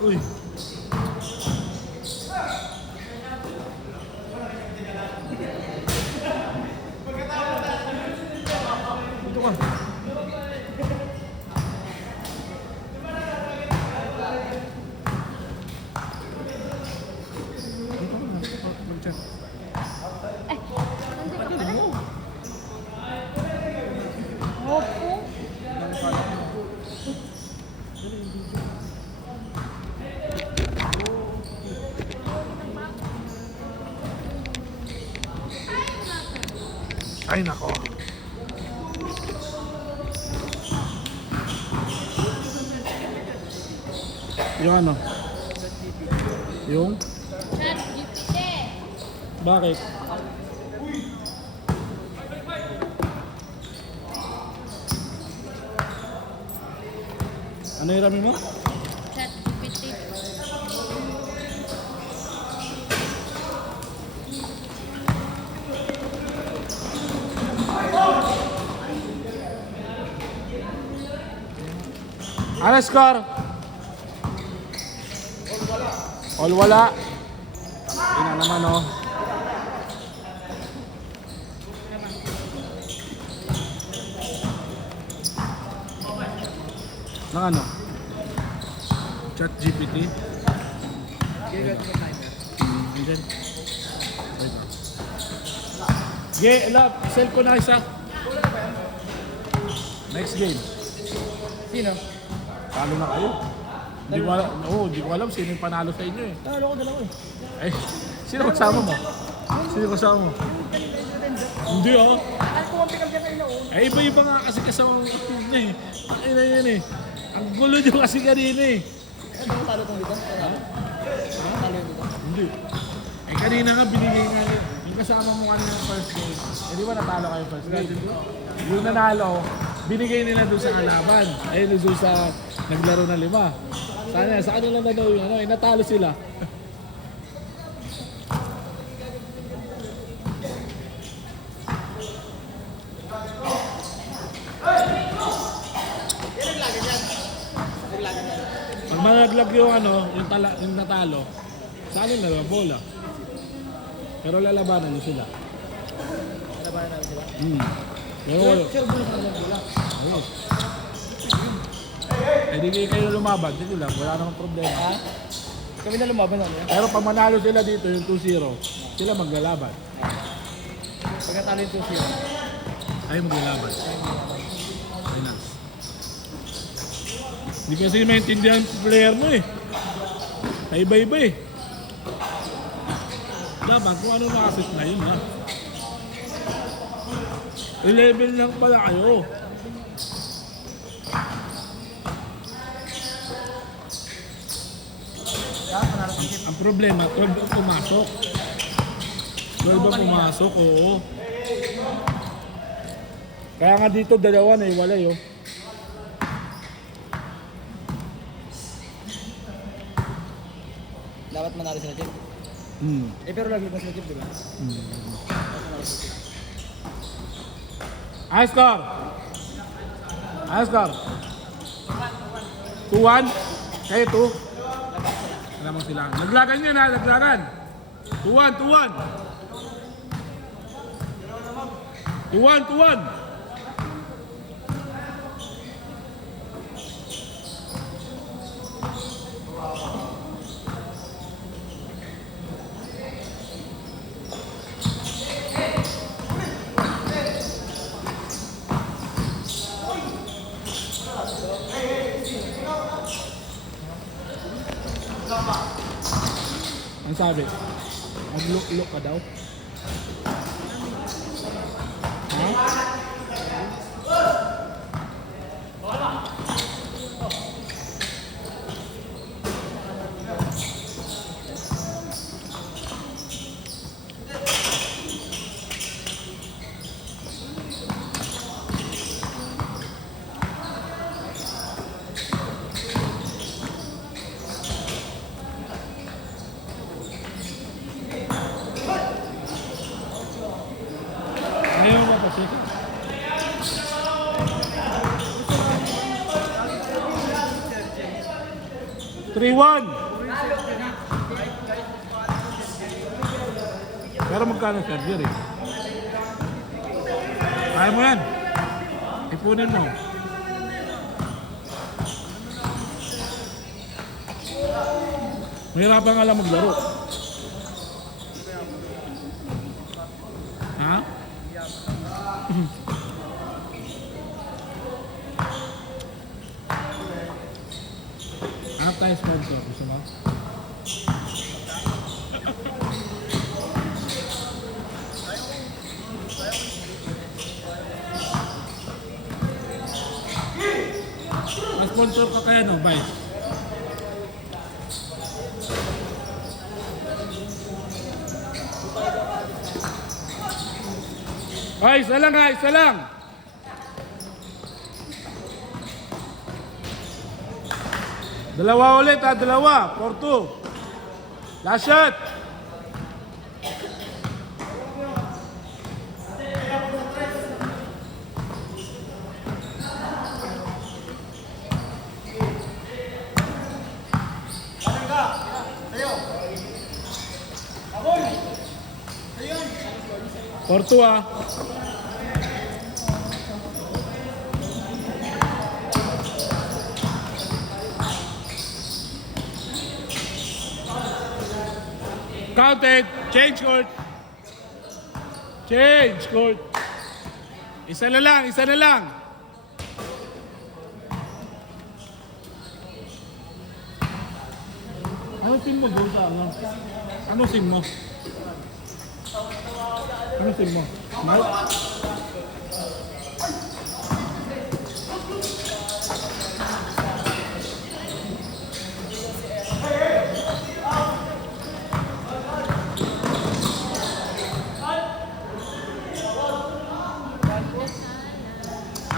Uy. Ito ka. Mag-chat. Nandun ka pala. Opo. Ay, nako. Yung ano? Yung? ChatGPT. Bakit? Ano hiramin mo? ChatGPT. Ano score? All wala. Yun na naman oh. Ng ano? Chat GPT. And then, wait lang. Elap, sell ko na isa. Next game. Sino? Talo na kayo. Di ko alam sino yung panalo sa inyo eh. Talo ko dalawa eh. Eh, sino kasama mo? Sino kasama mo? Hindi ah. Ang kumampi ka dyan kayo noon. Eh, iba-iba nga kasi kasama ang kapatid niya eh. Ay na yan eh. Ang gulo niyo kasi kanina eh. Ano ba talo tong dito? Talo yung dito. Hindi. Eh, kanina nga binigay nga yung kasama mo kanina ng first game. Eh, di ba natalo kayo first game? Yung nanalo, binigay nila doon sa kalaban. Ayun doon sa naglaro na 5. Sa kanila na daw yung ano, eh, natalo sila. Pag malaglag yung ano, yung natalo, sa anin na bola. Pero lalabanan nyo sila. Labanan namin sila. Pero, Sure mo na lang bola. ayos. Eh di kayo lumaban, dito lang, wala namang problema. Ha? Kami na lumaban namin. Pero pag manalo sila dito, yung 2-0, sila maglalaban. Pag natalo yung 2-0. Ay maglalaban. Finals. Hindi kasi maintindihan yung player mo eh. Iba-iba eh. Laban kung ano nakasit na yun ha. 11 lang pala kayo. Ang problema, 12 ang pumasok. 12 ang pumasok, oo. Kaya nga dito dalawa na iwalay oh. Dapat manalo sila Jeff. Eh pero lagi na sila Jeff, di ba? High score! High score! 2-1? Kayo 2? Alam mo sila. Naglagan yun ha, naglagan. 2-1, 2-1. 2-1. Ang sabi? Mag-look ka daw? Ha? 3-1. Pero magkano Sergio eh? Kaya mo yan. Ipunin mo. Mahirapan nga lang maglaro. Ha? Hanap tayo sponsor. Gusto mo? Sponsor ka kaya no, Vice? Ay, isa lang ha, isa lang. Dalawa ulit ha, dalawa. 4-2. Last shot. Porto ah. Counted. Change court. Change court. Isa na lang, isa na lang. Ano team mo, Bosa? Ano team mo? Ano team mo? Mike?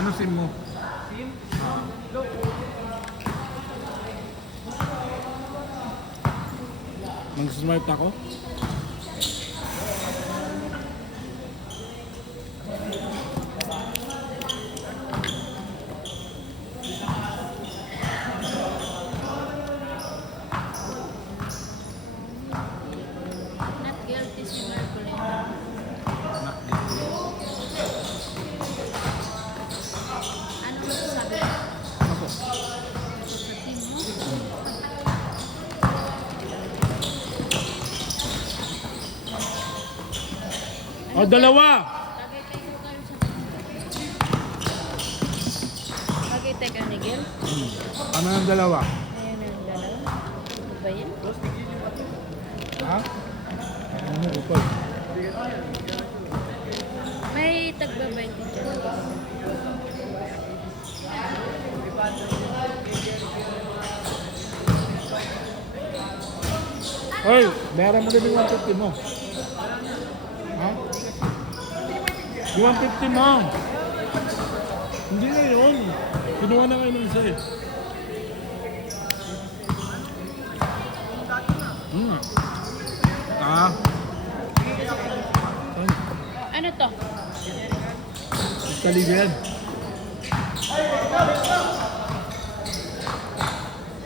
Ano team mo? Mag-smart ako? Not guilty si Marcolino. Ano masasabi mo? Ako. Sa team mo? O, dalawa! Tagaytay ko kayo sa... Tagaytay ka, Miguel? Ano ng dalawa? Ayan ang dalawa. Ano ba yan? Ha? Ano upal? May tagba-20 dyan. Hoy, bayaran mo din yung 150 mo. Ha? Yung 150 mo. Hindi na yun. Kinuha na kayo ng isa eh. Ah. Ano to? Kaligan.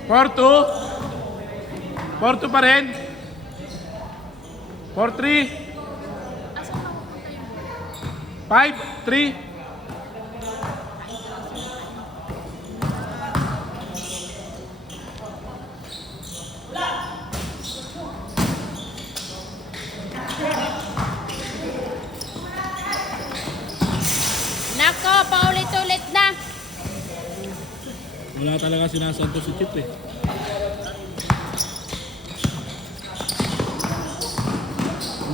Porto. Porto pa rin. 4-3. Asan ka pupunta yung 5-3. Nako, paulit-ulit na. Wala talaga sinasanto si Chip eh.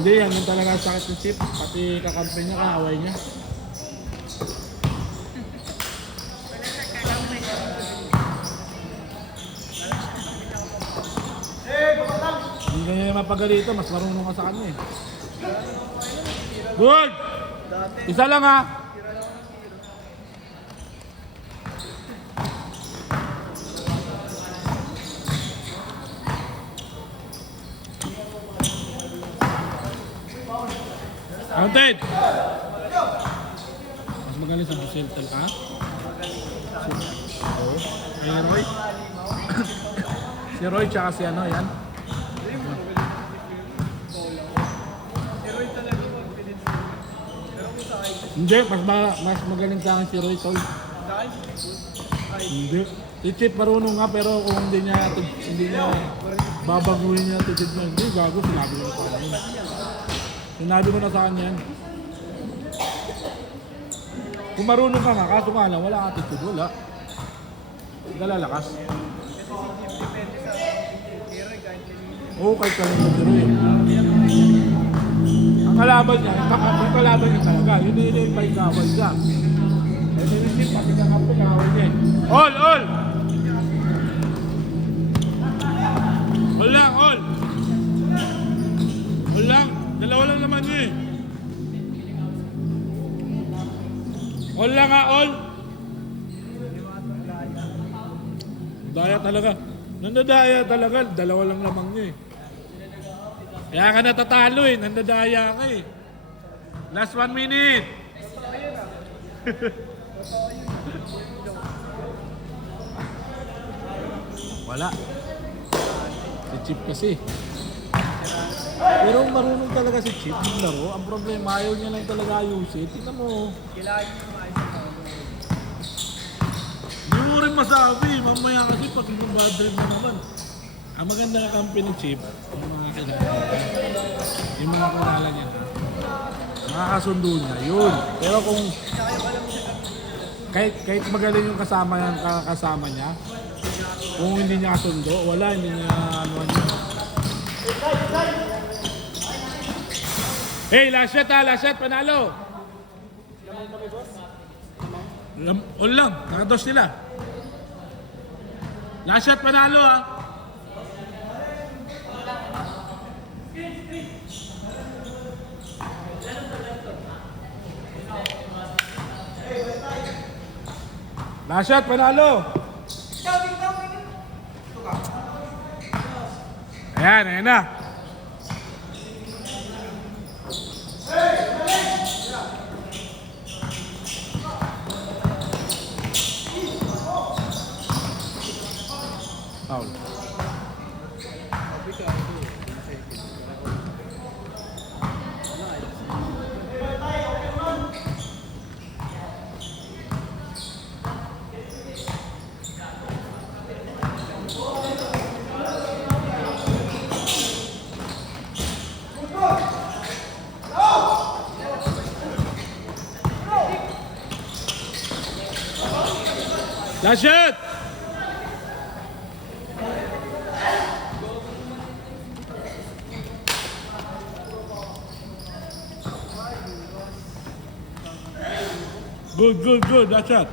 Hindi, yan yung talaga sakit ni Chip. Pati kakampi niya, kaaway niya. Hindi ka niya mapagalito, mas marunong ka sa kanya eh. Good! Isa lang ha! Counted! Mas magaling sa Celtel ka? Oo. Ayan, Roy. Si Roy tsaka si ano, yan. Hindi, mas magaling sa akin si Roy, tol. Hindi. Si Chip marunong nga, pero kung hindi niya babaguhin niya titid na, hindi, gago, sinabi ko na sa akin. Sinabi ko na sa kanya yan. Kung marunong ka nga, kaso nga lang, wala attitude, wala. Lalakas. Oo, kahit ka rin si Roy. Ang kalaban niya, ang kalaban niya talaga, yun yung may gawal niya. Eh, may Chip, pati ka kapit, gawal niya eh. All! All lang, all! All lang, dalawa lang naman niya eh. All lang nga, all! Daya talaga. Nandadaya talaga, dalawa lang lamang niya eh. Kaya ka natatalo eh, nandadaya ka eh. Last 1 minute! Wala. Si Chip kasi. Pero marunong talaga si Chip yung laro. Ang problema, ayaw niya lang talaga ayusin. Tingnan mo. Hindi mo rin masabi. Mamaya kasi pag yung bad trip na naman. Ang maganda na kampi ni Chip, yung mga kilala niya na. Makakasundo niya, yun. Pero kung kahit magaling yung kasama niya, kung hindi niya kasundo, wala, hindi niya ano niya. Hey, last shot, panalo! All lang, nakados nila. Last shot, panalo ah! Last shot, panalo! Ayan na. Foul. Last shot! Good. Last shot.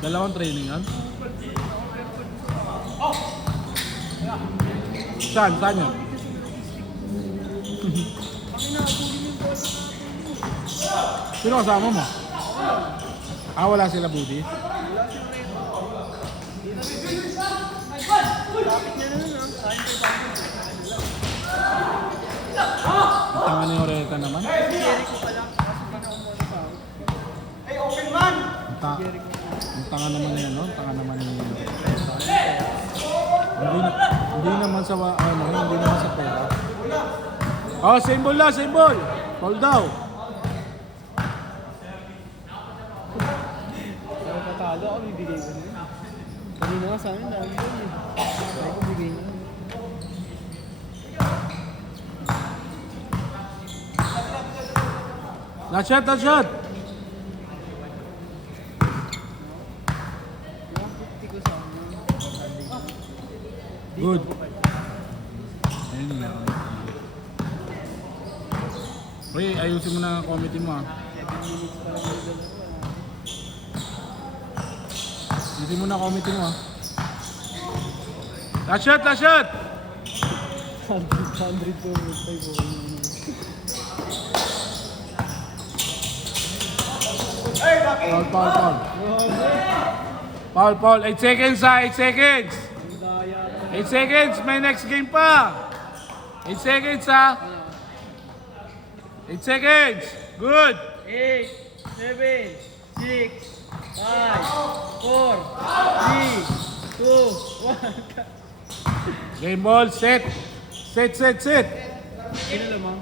Dalawang training yan? Saan yan? Sino kasama mo? Wala sila Budi? Ang tanga ni Oreta naman. Ang tanga naman niya, no? Ang tanga naman ni Hindi naman sa pera. Oh, same ball. Hold daw. Natalo ako, bibigay ko na. Kanina nga sa amin, dami yun eh. Kaya ko bigay niya. Last shot. Good. Ayun lang. Uy, ayusin mo na ang committee mo ah. Ayusin mo na ang committee mo ah. Last shot! 100 po, Foul. 8 seconds ah, 8 seconds. 8 seconds, may next game pa. 8 seconds ha. 8 seconds. Good. 8, 7, 6, 5, 4, 3, 2, 1. Game ball. Set. Set. Sino naman?